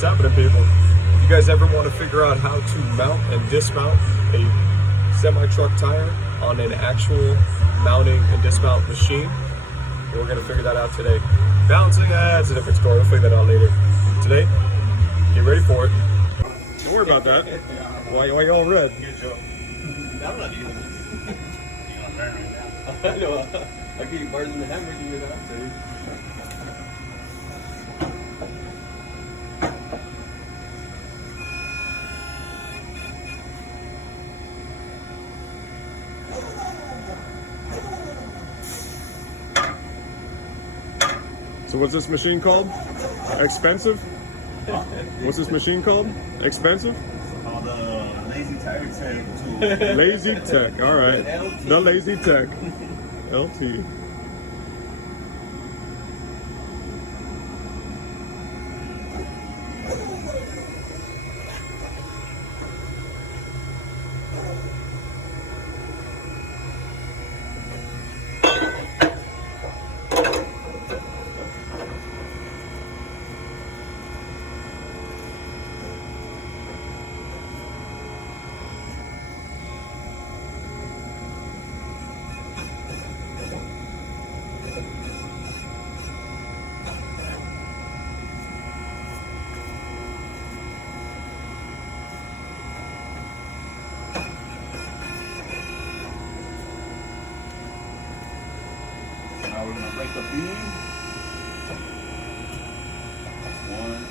What's happening, people? You guys ever want to figure out how to mount and dismount a semi-truck tire on an actual mounting and dismount machine? We're going to figure that out today. Balancing, that's a different story. We'll figure that out later. Today, get ready for it. Don't worry about that. Why you all red? I'm not even. I know. I get you more than the hammer you get out there. So what's this machine called? Expensive? What's this machine called? Expensive? Called the Lazy Tire Tech tool. Lazy Tech, all right. The Lazy Tech. LT. Now we're gonna break the beam. One.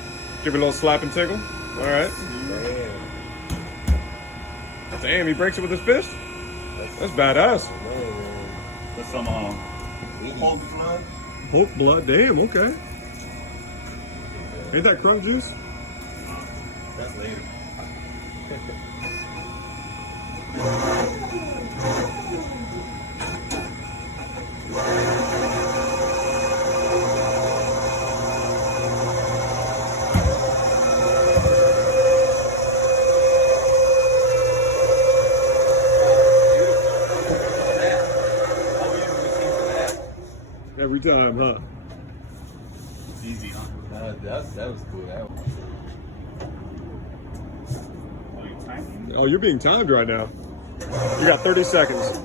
Give it a little slap and tickle. All right. Damn, he breaks it with his fist? That's badass. With some Hulk blood. Hulk blood, damn, okay. Ain't that crunk juice? That's later. 'Every time, huh? Easy, huh? That was cool. That was. Oh, you're being timed right now. You got 30 seconds.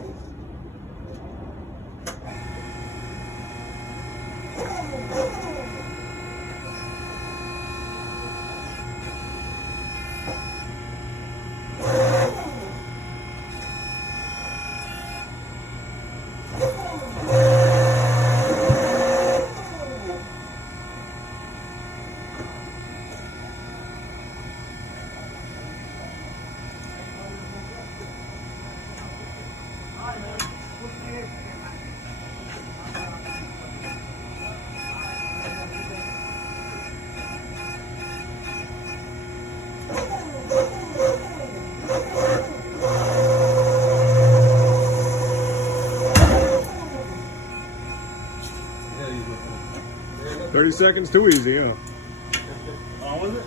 Yeah, 30 seconds, too easy, huh? Oh, was it?